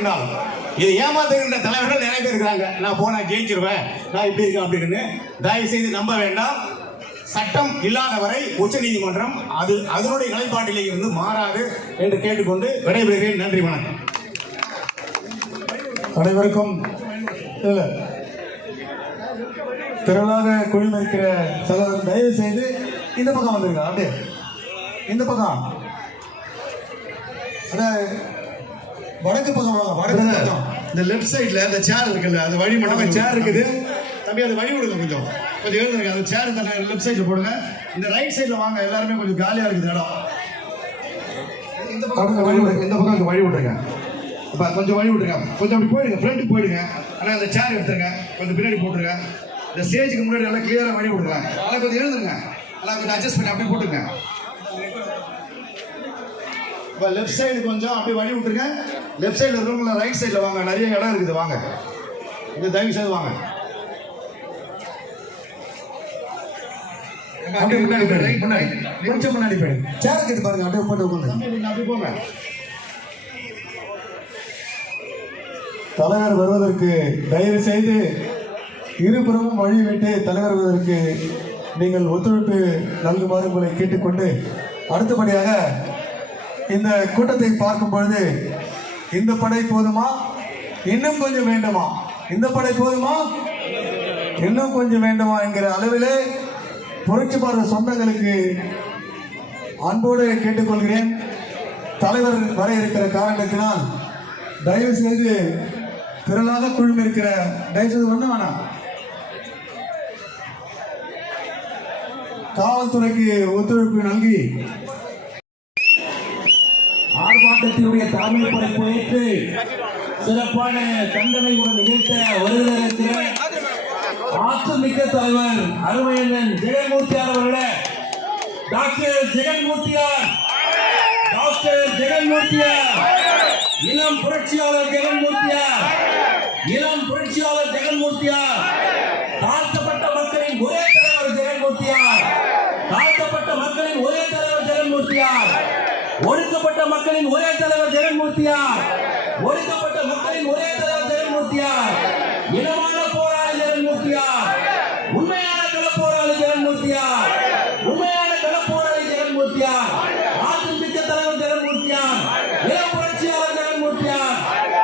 வேண்டாம். இது ஏமாத்துகின்ற தலைவர்கள் நிறைய பேர் இருக்கிறாங்க. நான் போனா ஜெயிச்சிருவேன், நான் இப்படி இருக்கேன் அப்படின்னு. தயவு செய்து நம்ப வேண்டாம். சட்டம் இல்லாத வரை உச்ச நீதிமன்றம் அதனுடைய நிலைப்பாட்டிலே இருந்து மாறாது என்று கேட்டுக்கொண்டு விடைபெறுகிறேன். நன்றி, வணக்கம். அனைவருக்கும் திரளாக குழுமிருக்கிற சகோதரன் தயவு செய்து இந்த பக்கம் வந்துருங்க. அப்படியே இந்த பக்கம், வடக்கு பக்கம் வாங்க. வடக்கு பக்கம் இந்த லெஃப்ட் சைட்ல அந்த சேர் இருக்குல்ல, அந்த வழி மட்டும் சேர் இருக்குது தம்பி, அது வழி விடுங்க. கொஞ்சம் எழுதுங்க. அந்த சேர் இந்த லெஃப்ட் சைட்ல போடுங்க. இந்த ரைட் சைட்ல வாங்க. எல்லாருமே கொஞ்சம் காலியா இருக்குது இடம். இந்த பக்கம் வழி விடுங்க. இந்த பக்கம் வழி விட்டுருங்க. அப்ப கொஞ்சம் வழி விட்டுருங்க. கொஞ்சம் அப்படி போயிடுங்க, ஃப்ரண்ட்டுக்கு போயிடுங்க. ஆனால் அந்த சேர் எடுத்துருங்க, கொஞ்சம் பின்னாடி போட்டுருங்க. இந்த ஸ்டேஜுக்கு முன்னாடி நல்லா கிளியராக வழி விடுங்க. அதெல்லாம் கொஞ்சம் எழுதுங்க. அதெல்லாம் கொஞ்சம் அட்ஜஸ்ட் பண்ணி அப்படி போட்டுருங்க. இப்போ லெஃப்ட் சைடு கொஞ்சம் அப்படி வழி விட்டுருங்க. லெஃப்ட் சைடில் இருக்கிறவங்கள ரைட் சைடில் வாங்க. நிறைய இடம் இருக்குது, வாங்க. இந்த தயவு செய்து வாங்க. அப்படியே முன்னாடி போயிடுங்க. முன்னாடி கொஞ்சம் முன்னாடி போயிடுங்க. சேர் இருக்குது பாருங்க. அப்படியே போட்டு உட்காந்து அப்படி போங்க. தலைவர் வருவதற்கு தயவு செய்து இருபுறமும் வழி விட்டு தலைவர் வருவதற்கு நீங்கள் ஒத்துழைப்பு நல்குமாறு உங்களை கேட்டுக்கொண்டு, அடுத்தபடியாக இந்த கூட்டத்தை பார்க்கும் பொழுது இந்த படை போதுமா, இன்னும் கொஞ்சம் வேண்டுமா, இந்த படை போதுமா, இன்னும் கொஞ்சம் வேண்டுமா என்கிற அளவிலே புரட்சி பாரத சொந்தங்களுக்கு அன்போடு கேட்டுக்கொள்கிறேன். தலைவர் வர இருக்கிற காரணத்தினால் தயவு செய்து திரளாக குழுமி இருக்கிற தயவு செய்து ஒன்றும் வேணாம், காவல்துறைக்கு ஒத்துழைப்பு நல்கி ஆர்ப்பாட்டத்தினுடைய தலைமை படைப்பு ஏற்று சிறப்பான தண்டனையுடன் நிகழ்த்த வருகிற ஆற்றமிக்க தலைவர் அருமையண்ணன் ஜெகன்மூர்த்தியார் அவர்களே, டாக்டர் ஜெகன்மூர்த்தியார், டாக்டர் ஜெகன்மூர்த்தியார், இளம் புரட்சியாளர் ஜெகன்மூர்த்தியார், இளம் புரட்சியாளர் ஜெகன்மூர்த்தியார், தாழ்த்தப்பட்ட மக்களின் ஒரே தலைவர் ஜெகன்மூர்த்தியார், தாழ்த்தப்பட்ட மக்களின் ஒரே தலைவர் ஜெகன்மூர்த்தியார், ஒடுக்கப்பட்ட மக்களின் ஒரே தலைவர் ஜெகன்மூர்த்தியார், ஒடுக்கப்பட்ட மக்களின் ஒரே தலைவர் ஜெகன்மூர்த்தியார், இனமான போராளி ஜெகன்மூர்த்தியார், உண்மையான களப்போராளி ஜெகன்மூர்த்தியார், உண்மையான களப்போராளி ஜெகன்மூர்த்தியார், ஆற்றமிக்க தலைவர் ஜெகன்மூர்த்தியார், இளம் புரட்சியாளர் ஜெகன்மூர்த்தியார்,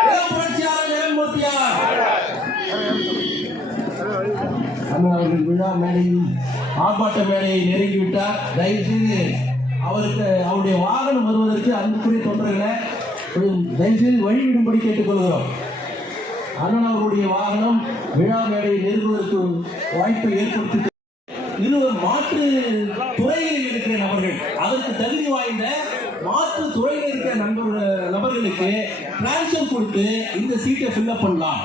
இளம் புரட்சியாளர் ஜெகன்மூர்த்தியார். அவர்கள் விழா மேடையில் ஆர்ப்பாட்ட மேடையை நெருங்கிவிட்டார். தயவு செய்து அவருடைய வாகனம் வருவதற்கு அன்புக்குரிய தொண்டர்களை தயவுசெய்து வழிவிடும்படி கேட்டுக்கொள்கிறோம். அண்ணன் அவருடைய வாகனம் விழா மேடையை நெருங்குவதற்கு வாய்ப்பை ஏற்படுத்தி இருவர் மாற்று துறைகளில் இருக்கிற நபர்கள், அதற்கு தகுதி வாய்ந்த மாற்று துறையில் இருக்கிற நபர்களுக்கு டிரான்ஸ்ஃபர் கொடுத்து இந்த சீட்டை ஃபில்அப் பண்ணலாம்.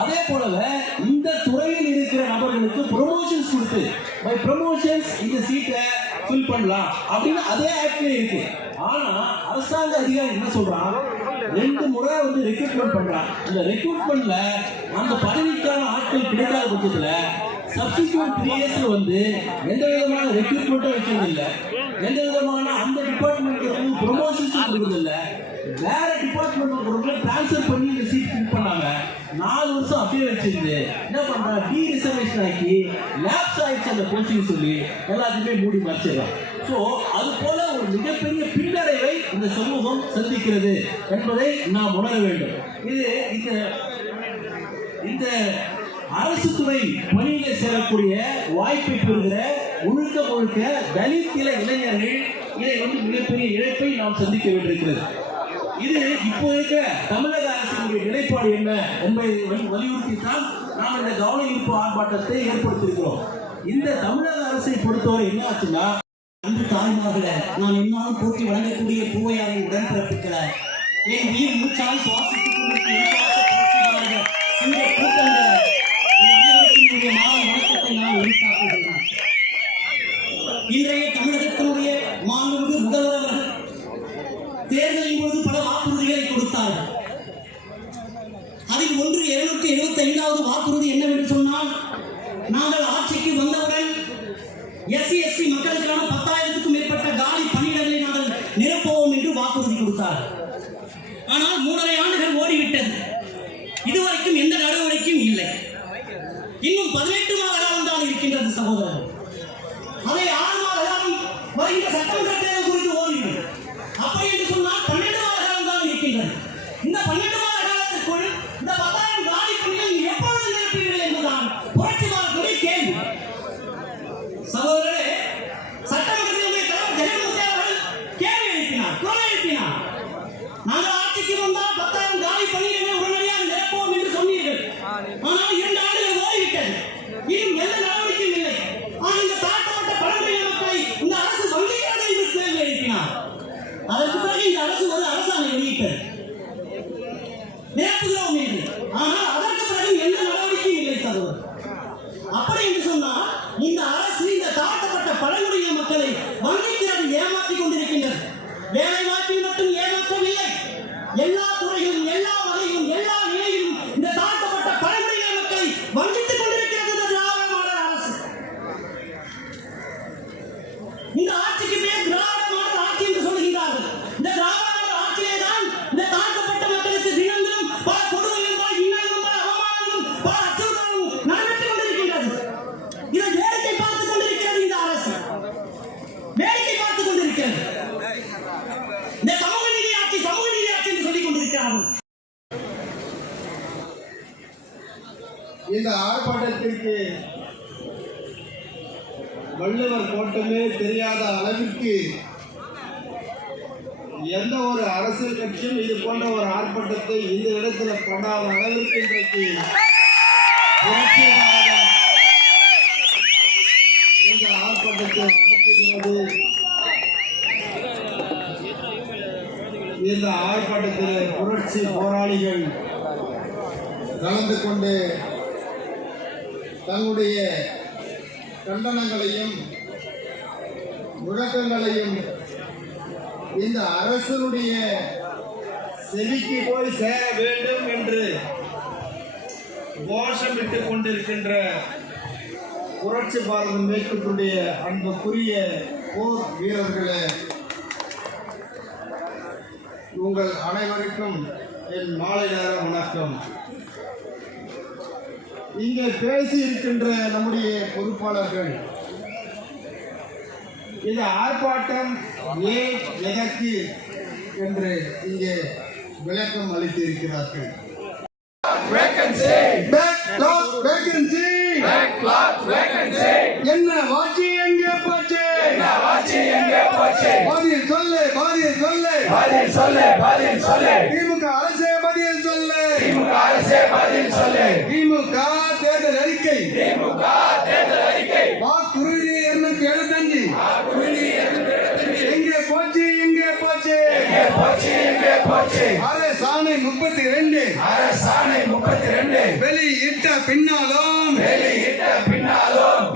அதே போலவே இந்த துறையில் இருக்கிற நபர்களுக்கு ப்ரொமோஷன்ஸ் கொடுத்து பை ப்ரொமோஷன்ஸ் இந்த சீட்டை ஃபில் பண்ணலாம் அப்படின்னு அதே ஆக்ட்ல இருக்கு. ஆனா அரசாங்க அதிகாரி என்ன சொல்றான், 2 முறை ரெக்ரூட்மெண்ட் பண்றான். இந்த ரெக்ரூட்மெண்ட்ல அந்த பதவிக்கான ஆட்கள் கிடைக்காத பட்சத்துல சப்ஸ்டிடியூட் 3 இயர்ஸ்ல எந்த விதமான ரெக்ரூட்மெண்ட்டும் வைக்கிறது இல்லை, எந்த விதமான அந்த டிபார்ட்மெண்ட்டுக்கு ப்ரொமோஷன்ஸ் கொடுக்குறது இல்லை, வேற டிபார்ட்மெண்ட் டிரான்ஸ்ஃபர் பண்ணி இந்த சீட் ஃபில் பண்ணாங்க. 4 வருஷம் அப்படியே வச்சிருந்து என்ன பண்றாங்க, டி ரிசர்வேஷன் ஆக்கி லேப்ஸ் ஆயிடுச்சு அந்த போஸ்டிங் சொல்லி எல்லாத்தையுமே மூடி மறைச்சிடலாம். ஸோ அது போல ஒரு மிகப்பெரிய பின்னடைவை இந்த சமூகம் சந்திக்கிறது என்பதை நாம் உணர வேண்டும். இது இந்த அரசு துறை பணியில சேரக்கூடிய வாய்ப்பை பெறுகிற முழுக்க தலித் இளைஞர்கள் இதை மிகப்பெரிய இழப்பை நாம் சந்திக்க வேண்டியிருக்கிறது. இது இப்போ இருக்க தமிழக அரசினுடைய நிலைப்பாடு என்ன என்பதை வலியுறுத்தித்தான் நாம் இந்த கவன ஈர்ப்பு ஆர்ப்பாட்டத்தை ஏற்படுத்தியிருக்கிறோம். இந்த தமிழக அரசை பொறுத்தவரை என்ன ஆச்சுன்னா, அன்பு தாய்மார்கள, நான் என்னாலும் போட்டி வழங்கக்கூடிய பூவையாரின் உடன்பிறப்புக்கிறார் என் உயிர் மூச்சால் சுவாசித்துக் கொண்டிருக்கிற இந்த கூட்டங்கள் அனைவருக்கும் மாலை வணக்கத்தை நான் உரித்தாக்குகிறேன். இன்றைய தமிழகத்தினுடைய மாண்புமிகு முதல்வர் அவர்கள் தேர்தலின் போது பல வாக்குறுதிகளை கொடுத்தார்கள். அதில் ஒன்று 275வது வாக்குறுதி என்னவென்று சொன்னால், நாங்கள் ஆட்சிக்கு வந்தவுடன் SC/ST மக்களுக்கான 10,000க்கும் மேற்பட்ட காலி பணியிடங்களை நாங்கள் நிரப்புவோம் என்று வாக்குறுதி கொடுத்தார்கள். ஆனால் 3.5 ஆண்டுகள் ஓடிவிட்டது. இதுவரைக்கும் எந்த நடவடிக்கையும் இல்லை. இன்னும் 18 மாத காலம் தான் இருக்கின்றது சகோதரர். அதை 6 மாத காலம் வருகின்ற சட்டமன்ற தேர்தல் குறித்து ஓடிவிடும். அப்படி என்று சொன்னால் 12 மாத காலம் தான் இருக்கின்றது. இந்த 12 மாத காலத்திற்குள் இந்த 10,000 காலி பணிகள் எப்பொழுது நிரப்புவீர்கள் என்பதுதான் புரட்சி பாரதிய கேள்வி. சகோதரரே, சட்டமன்றத்தினுடைய தலைவர் ஜெகன்மோகன் அவர்கள் கேள்வி எழுப்பினார், குரல் எழுப்பினார். நாங்கள் ஆட்சிக்கு வந்தால் 10,000 காலி பணிகளை உடனடியாக நிரப்புவோம் என்று சொன்னீர்கள். ஆனால் 2 ஆண்டுகள் ஓடிவிட்டது. இன்னும் எந்த நடவடிக்கையும் இல்லை. ஆனால் இந்த தாழ்த்தப்பட்ட பழங்குடியின மக்களை இந்த அரசு வங்கிக்கிறது என்று கேள்வி எழுப்பினார். அதற்கு பிறகு இந்த அரசு ஒரு அரசாணை வெளியிட்டது, நிரப்புகிறோம் என்று. ஆனால் அதற்கு பிறகு எந்த நடவடிக்கையும் இல்லை சகோதரர். அப்படி என்று சொன்னால் இந்த அரசு இந்த தாழ்த்தப்பட்ட பழங்குடியின மக்களை வங்கிக்கிறது, ஏமாற்றிக் கொண்டிருக்கின்றது. வேலை வாய்ப்பில் மட்டும் ஏமாற்றவில்லை, எல்லா துறையிலும் எல்லா வகையிலும் எல்லா நிலையிலும் இந்த தாழ்த்தப்பட்ட பழங்குடியின மக்களை வஞ்சித்துக் கொண்டிருக்கிறது இந்த திராவிட மாடல் அரசு. இந்த ஆட்சிக்கு பேர் திராவிட மாடல் ஆட்சி என்று சொல்லுகிறார்கள். இந்த திராவிட மாடல் ஆட்சியிலே தான் இந்த தாழ்த்தப்பட்ட மக்களுக்கு தினந்தோறும் பல கொடுமைகளும் பல இன்னல்களும் பல அவமானங்களும் பல அச்சுறுத்தலும் நடைபெற்றுக் கொண்டிருக்கின்றது. இதை வேடிக்கை பார்த்துக் கொண்டிருக்கிறது இந்த அரசு, வேடிக்கை பார்த்துக் கொண்டிருக்கிறது. இந்த சமூக நீதி ஆட்சி என்று சொல்லிக் கொண்டிருக்கிறார்கள். இந்த ஆர்ப்பாட்டத்திற்கு வள்ளுவர் கோட்டமே தெரியாத அளவிற்கு எந்த ஒரு அரசியல் கட்சியும் இது போன்ற ஒரு ஆர்ப்பாட்டத்தை இந்த இடத்துல பண்ணாத அளவிற்கு இன்றைக்கு புரட்சிகரமாக இந்த ஆர்ப்பாட்டத்தை நடத்துகிறது. இந்த ஆர்ப்பாட்டத்தில் புரட்சி போராளிகள் கலந்து கொண்டு தங்களுடைய கண்டனங்களையும் முழக்கங்களையும் இந்த அரசனுடைய செவிக்கு போய் சேர வேண்டும் என்று கோஷமிட்டுக் கொண்டிருக்கின்ற புரட்சி பாரத இயக்கத்துடைய அன்புக்குரிய போர் வீரர்களே, உங்கள் அனைவருக்கும் என் மாலை நேர வணக்கம். இங்கே பேசி இருக்கின்ற நம்முடைய பொறுப்பாளர்கள் இந்த ஆர்ப்பாட்டம் ஏன் எதற்கு என்று இங்கே விளக்கம் அளித்து இருக்கிறார்கள். என்ன வாட்சி எங்கே போச்சு? பதில் சொல்லு, பதில் சொல்லு, பதில் சொல்லு, பதில் சொல்லு. திமுக அரசே பதில் சொல்லு, திமுக அரசே பதில் சொல்லு. திமுக தேர்தல் அறிக்கை, திமுக தேர்தல் அறிக்கை. வாக்குறுதி 275 எங்கே போச்சு? எங்கே போச்சு? எங்கே போச்சு? எங்கே போச்சு? அரசாணை 32 அரசாணை 32 வெளியிட்ட பின்னாலும்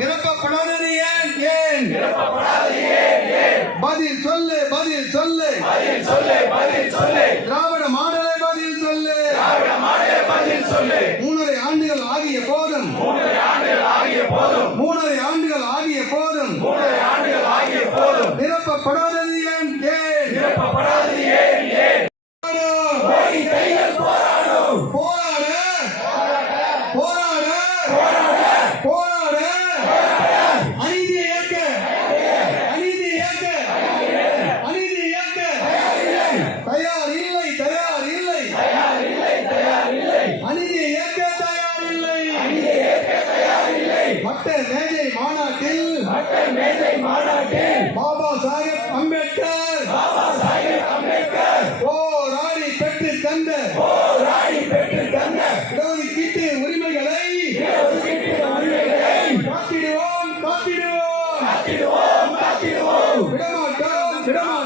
நிரப்பப்படாதது ஏன்? ஏன் நிரப்பப்படாதது ஏன்? ஏன்? பதில் சொல்லு, பதில் சொல்லு, பதில் சொல்லு, பதில் சொல்லு. திராவிட மாடலை பதில் சொல்லு, திராவிட மாடலை பதில் சொல்லு. 3.5 ஆண்டுகள் ஆகிய போதும், 3.5 ஆண்டுகள் ஆகிய போதும், 3.5 ஆண்டுகள் ஆகிய போதும், 3.5 ஆண்டுகள் ஆகிய போதும் நிரப்பப்படாதது ஏன்? ஏன் நிரப்பப்படாதது ஏன்? ஏன்? போராடும், போராடு, போராடு, போராடு, அநீதி இயக்க, அநீதி இயக்க, அநீதி இயக்க. தயார் இல்லை, தயார் இல்லை, தயார் இல்லை, தயார் இல்லை. அநீதி இயக்க தயார் இல்லை, அநீதி இயக்க தயார் இல்லை. மட்ட மேஜை மாநாட்டில், மட்ட மேஜை மாநாட்டில் பாபா சாஹேப் அம்பேத்கர், பாபா சாஹேப் அம்பேத்கர் போராடி பெற்று தந்த, போராடி பெற்று தந்த இடஒதுக்கீட்டு உரிமைகளை, இடஒதுக்கீட்டு உரிமைகளை காத்திடுவோம், காத்திடுவோம், காத்திடுவோம், காத்திடுவோம். விடமாட்டோம், விடமாட்டோம்.